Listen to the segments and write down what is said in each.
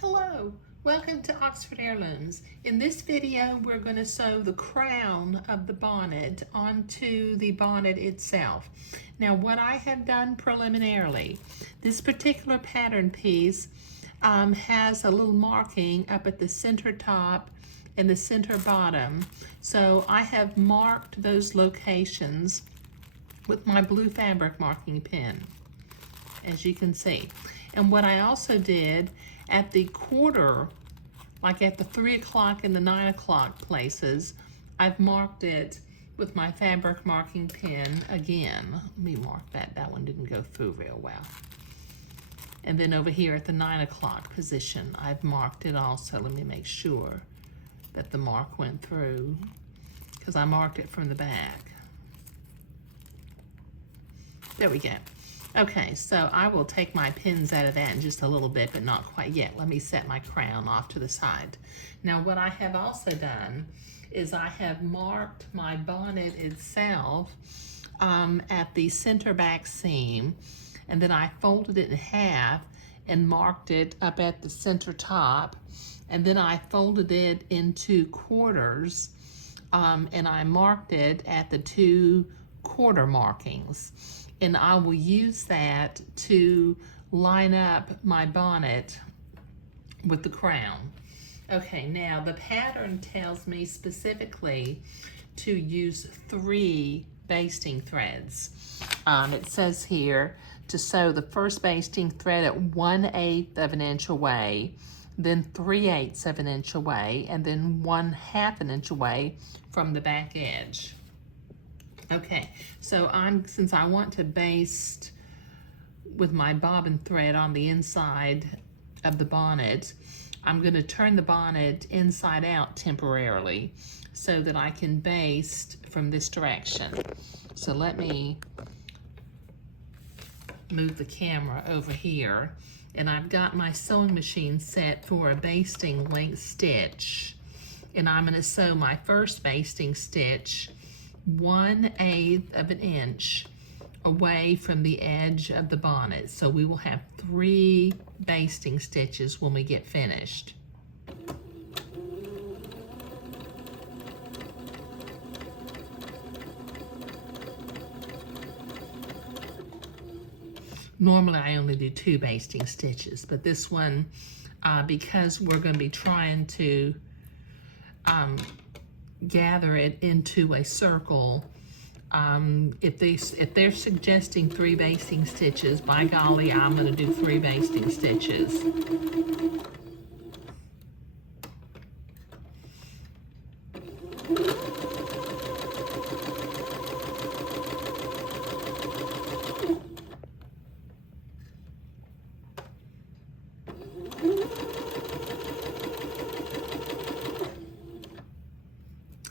Hello, welcome to Oxford Heirlooms. In this video, we're going to sew the crown of the bonnet onto the bonnet itself. Now, what I have done preliminarily, this particular pattern piece has a little marking up at the center top and the center bottom. So I have marked those locations with my blue fabric marking pen, as you can see. And what I also did at the quarter, like at the 3 o'clock and the 9 o'clock places, I've marked it with my fabric marking pen again. Let me mark that. That one didn't go through real well. And then over here at the 9 o'clock position, I've marked it also. Let me make sure that the mark went through, because I marked it from the back. There we go. Okay, so I will take my pins out of that in just a little bit, but not quite yet. Let me set my crown off to the side. Now, what I have also done is I have marked my bonnet itself at the center back seam, and then I folded it in half and marked it up at the center top, and then I folded it into quarters, and I marked it at the 2 quarter markings. And I will use that to line up my bonnet with the crown. Okay, now the pattern tells me specifically to use 3 basting threads. It says here to sew the first basting thread at 1/8 of an inch away, then 3/8 of an inch away, and then 1/2 an inch away from the back edge. Okay, so since I want to baste with my bobbin thread on the inside of the bonnet, I'm going to turn the bonnet inside out temporarily so that I can baste from this direction. So let me move the camera over here, and I've got my sewing machine set for a basting length stitch, and I'm going to sew my first basting stitch 1/8 of an inch away from the edge of the bonnet. So we will have 3 basting stitches when we get finished. Normally I only do 2 basting stitches, but this one, because we're going to be trying to gather it into a circle, if they're suggesting 3 basting stitches, by golly, I'm going to do 3 basting stitches.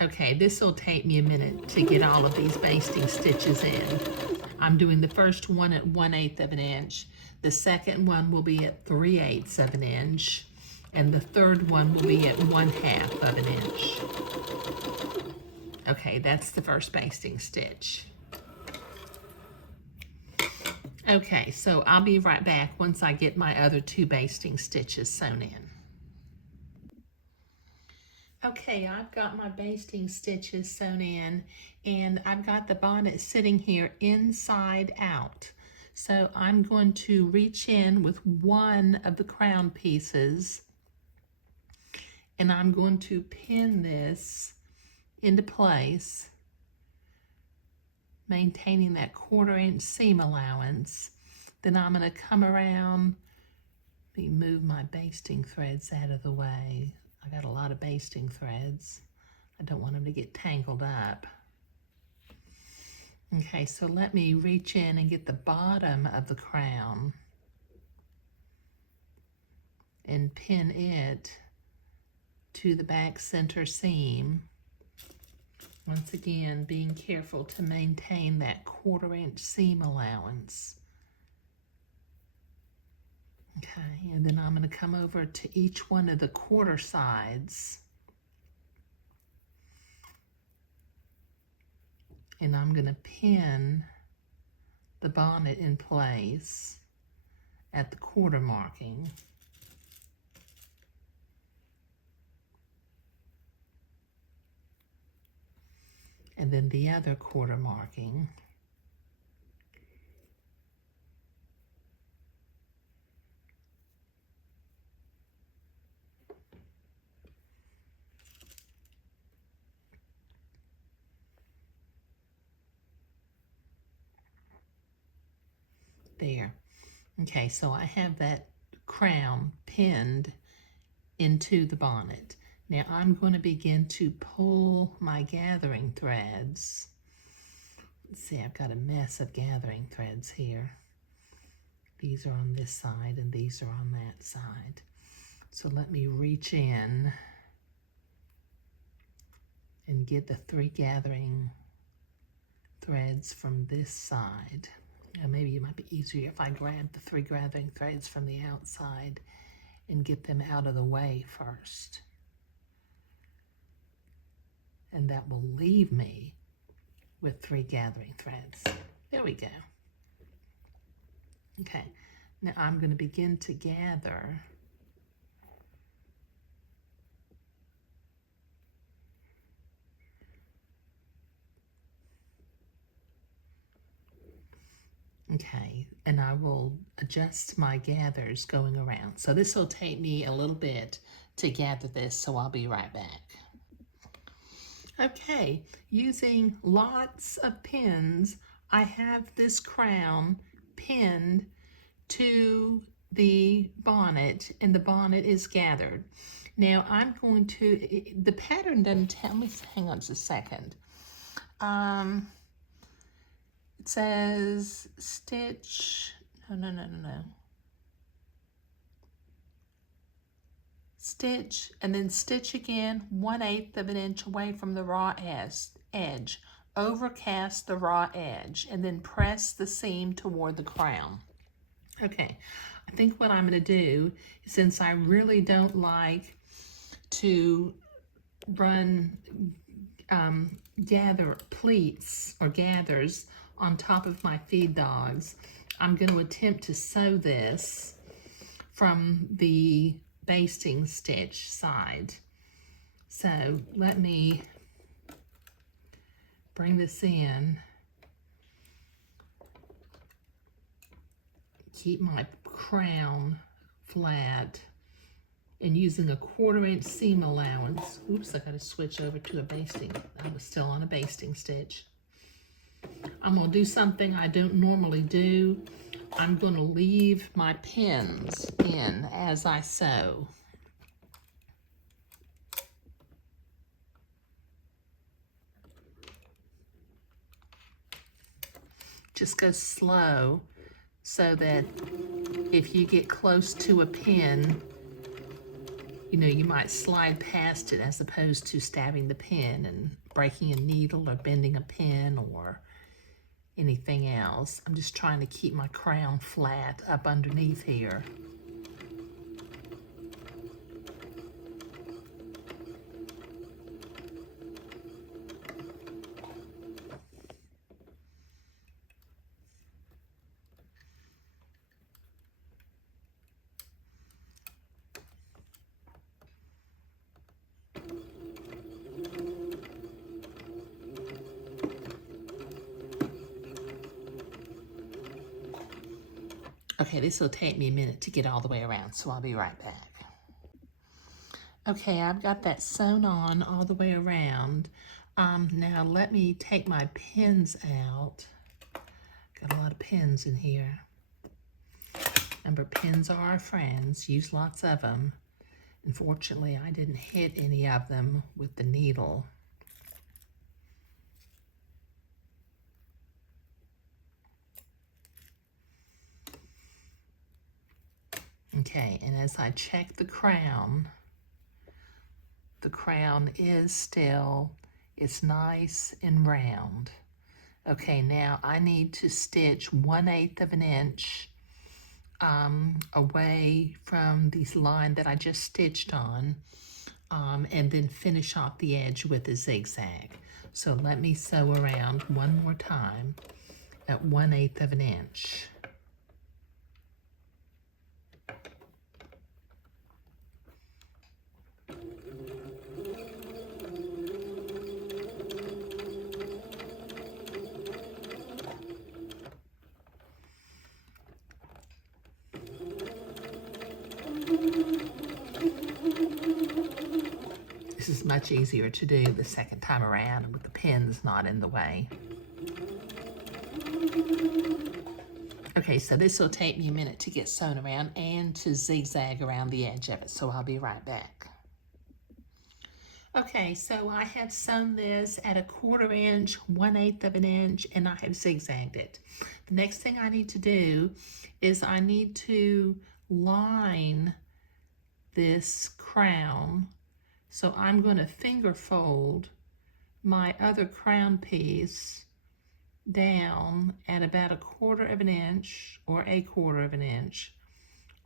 Okay, this will take me a minute to get all of these basting stitches in. I'm doing the first one at 1/8 of an inch. The second one will be at 3/8 of an inch. And the third one will be at 1/2 of an inch. Okay, that's the first basting stitch. Okay, so I'll be right back once I get my other 2 basting stitches sewn in. Okay, I've got my basting stitches sewn in, and I've got the bonnet sitting here inside out. So I'm going to reach in with one of the crown pieces, and I'm going to pin this into place, maintaining that 1/4 inch seam allowance. Then I'm going to come around, let me move my basting threads out of the way. I got a lot of basting threads. I don't want them to get tangled up. Okay, so let me reach in and get the bottom of the crown and pin it to the back center seam. Once again, being careful to maintain that 1/4 inch seam allowance. Okay, and then I'm going to come over to each one of the quarter sides, and I'm going to pin the bonnet in place at the 1/4 marking. then the other quarter marking. There. Okay, so I have that crown pinned into the bonnet. Now I'm going to begin to pull my gathering threads. Let's see, I've got a mess of gathering threads here. These are on this side and these are on that side. So let me reach in and get the 3 gathering threads from this side. Now maybe it might be easier if I grab the 3 gathering threads from the outside and get them out of the way first. And that will leave me with 3 gathering threads. There we go. Okay, now I'm going to begin to gather Okay, and I will adjust my gathers going around. So this will take me a little bit to gather this, so I'll be right back. Okay, using lots of pins, I have this crown pinned to the bonnet, and the bonnet is gathered. Now I'm going to, the pattern doesn't tell me, hang on just a second. It says stitch, no. Stitch, and then stitch again 1/8 of an inch away from the raw edge. Overcast the raw edge, and then press the seam toward the crown. Okay, I think what I'm going to do, since I really don't like to run gather pleats or gathers on top of my feed dogs, I'm going to attempt to sew this from the basting stitch side. So let me bring this in, keep my crown flat, and using a 1/4 inch seam allowance. Oops, I got to switch over to a basting. I was still on a basting stitch. I'm going to do something I don't normally do. I'm going to leave my pins in as I sew. Just go slow so that if you get close to a pin, you know, you might slide past it as opposed to stabbing the pin and breaking a needle or bending a pin or anything else. I'm just trying to keep my crown flat up underneath here. Okay, this will take me a minute to get all the way around, so I'll be right back. Okay, I've got that sewn on all the way around. Now let me take my pins out. Got a lot of pins in here. Remember, pins are our friends. Use lots of them. Unfortunately, I didn't hit any of them with the needle. Okay, and as I check the crown is still, it's nice and round. Okay, now I need to stitch 1/8 of an inch away from this line that I just stitched on, and then finish off the edge with a zigzag. So let me sew around one more time at 1/8 of an inch. it's much easier to do the second time around with the pins not in the way. Okay, so this will take me a minute to get sewn around and to zigzag around the edge of it, so I'll be right back. Okay, so I have sewn this at 1/4 inch, 1/8 of an inch, and I have zigzagged it. The next thing I need to do is I need to line this crown. So I'm going to finger fold my other crown piece down at about 1/4 of an inch or 1/4 of an inch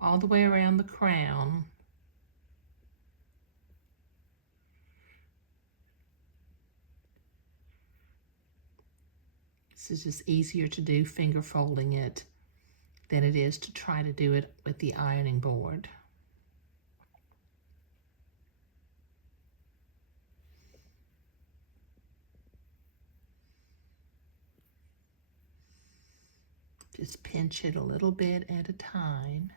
all the way around the crown. This is just easier to do finger folding it than it is to try to do it with the ironing board. Just pinch it a little bit at a time,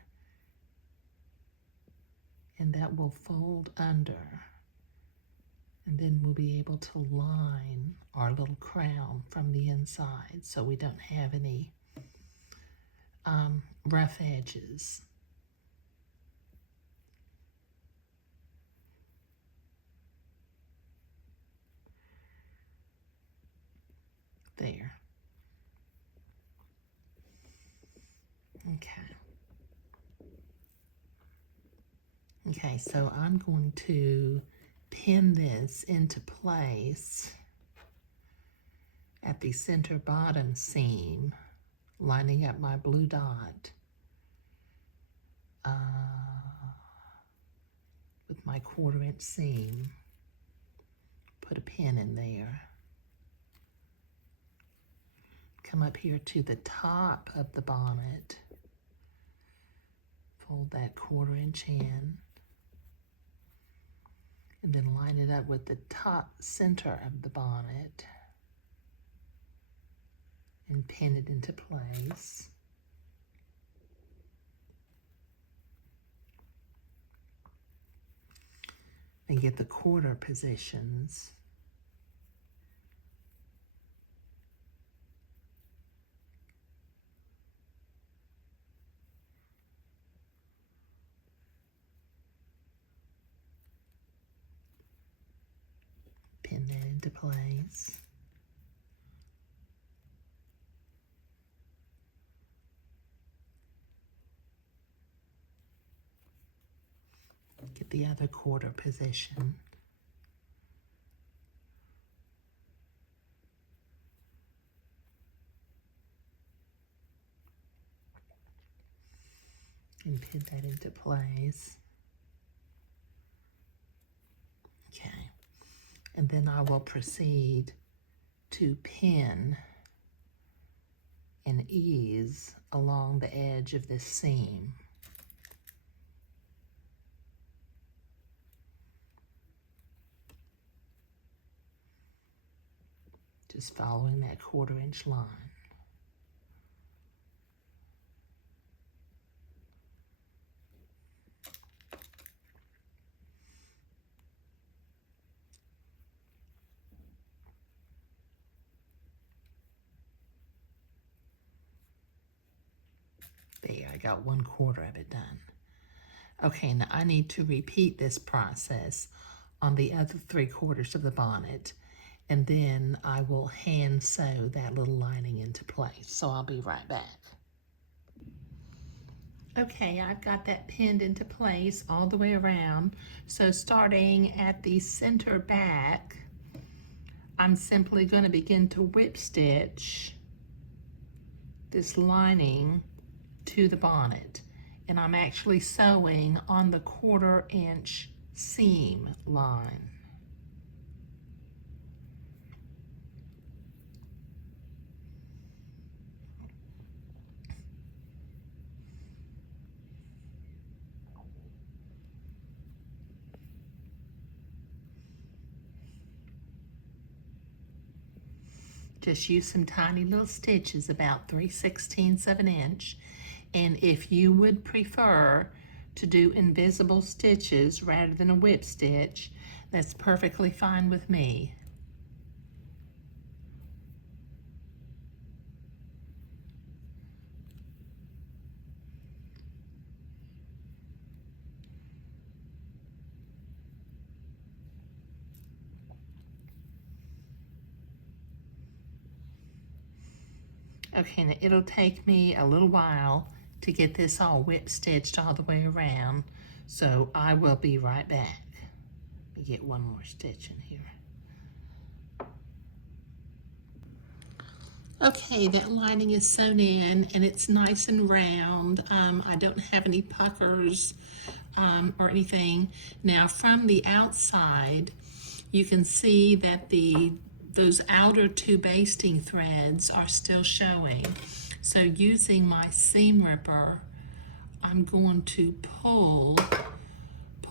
and that will fold under. And then we'll be able to line our little crown from the inside so we don't have any rough edges. There. Okay. Okay, so I'm going to pin this into place at the center bottom seam, lining up my blue dot with my 1/4 inch seam. Put a pin in there. Come up here to the top of the bonnet. Fold that 1/4 inch in. And then line it up with the top center of the bonnet and pin it into place. And get the quarter positions. Pin that into place. Get the other quarter position. And pin that into place. Okay. And then I will proceed to pin and ease along the edge of this seam. Just following that 1/4 inch line. There, I got 1/4 of it done. Okay, now I need to repeat this process on the other 3/4 of the bonnet, and then I will hand sew that little lining into place. So I'll be right back. Okay, I've got that pinned into place all the way around. So starting at the center back, I'm simply going to begin to whip stitch this lining to the bonnet. And I'm actually sewing on the 1/4 inch seam line. Just use some tiny little stitches, about 3/16 of an inch. And if you would prefer to do invisible stitches rather than a whip stitch, That's perfectly fine with me. Okay, now it'll take me a little while to get this all whip stitched all the way around, so I will be right back. Let me get one more stitch in here. Okay, that lining is sewn in and it's nice and round. I don't have any puckers or anything. Now from the outside, you can see that those outer two basting threads are still showing. So using my seam ripper, I'm going to pull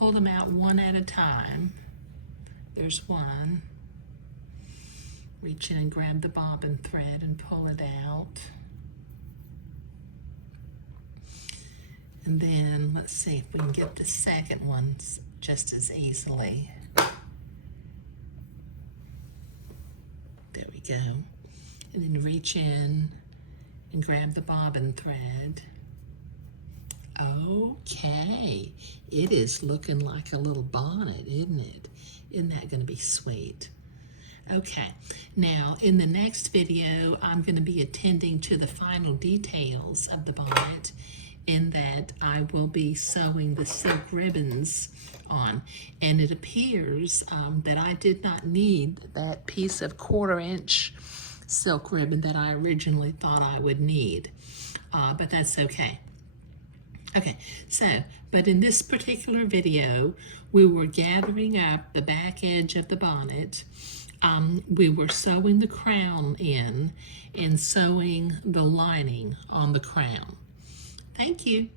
them out one at a time. There's one. Reach in and grab the bobbin thread and pull it out. And then let's see if we can get the second one just as easily. There we go. And then reach in and grab the bobbin thread. Okay, it is looking like a little bonnet, isn't it? Isn't that going to be sweet? Okay, now in the next video, I'm going to be attending to the final details of the bonnet, in that I will be sewing the silk ribbons on, and it appears that I did not need that piece of 1/4-inch silk ribbon that I originally thought I would need, but that's okay. Okay, so, but in this particular video, we were gathering up the back edge of the bonnet. We were sewing the crown in and sewing the lining on the crown. Thank you.